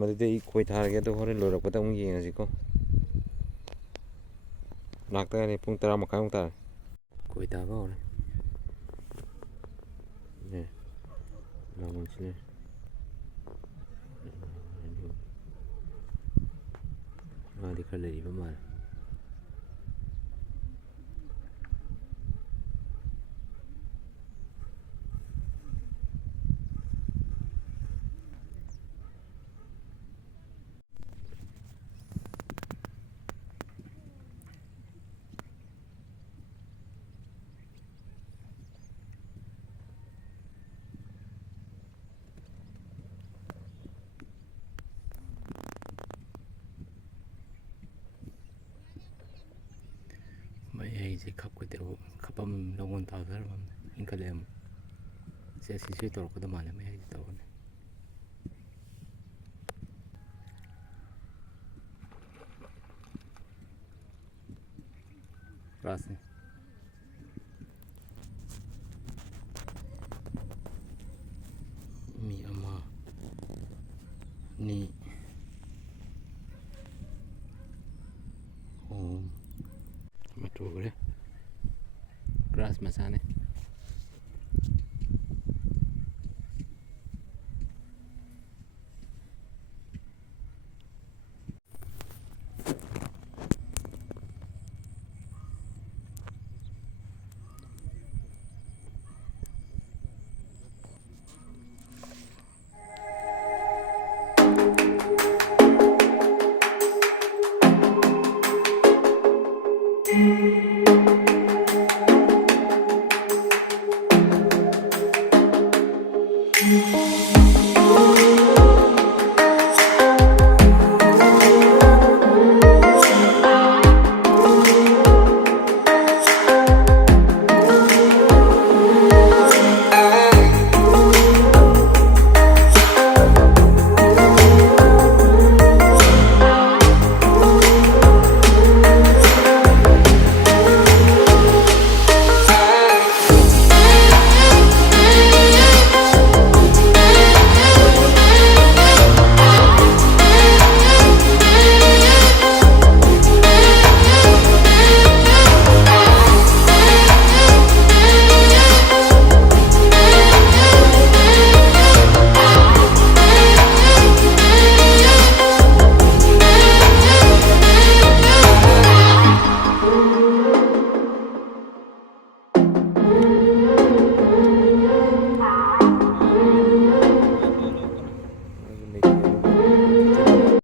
ꯃꯗꯨꯗꯤ ꯈꯣꯏ ꯊꯥꯔꯒꯦ ꯑꯗꯣ ꯍꯣꯔꯦꯟ ꯂꯣꯏꯔꯛꯄꯗ ꯑꯃꯨꯛ ꯌꯦꯡꯉꯁꯤꯀꯣ ꯂꯥꯛꯇꯒꯅꯤ ꯄꯨꯡ 10:30 ꯇꯥꯔꯦ ꯈꯣꯏ ꯊꯥꯕ ꯍꯧꯔꯦ ꯂꯥꯡꯒꯣꯜꯁꯤꯅꯦ ꯉꯥꯗꯤ ꯈꯔ ꯂꯩꯔꯤꯕ ꯃꯥꯜꯂꯦ ꯃꯌꯥꯏꯁꯦ ꯈꯞꯄꯝ ꯂꯧꯒꯣꯟ ꯇꯥꯊꯔꯝꯃꯦ ꯏꯟꯈꯠꯂꯛꯑꯦ ꯑꯃꯨꯛ ꯁꯤꯁꯨ ꯇꯧꯔꯛꯀꯗꯧ ꯃꯥꯜꯂꯦ ꯃꯌꯥꯏꯁꯦ ꯇꯧꯔꯅꯤ ꯔꯥꯁꯅꯤ ꯃꯤ ꯑꯃ ꯑꯅꯤ ꯑꯍꯨꯝ ꯑꯃ ꯇꯨꯈ꯭ꯔꯦ ꯒ꯭ꯔꯥꯁ ꯃꯆꯥꯅꯤ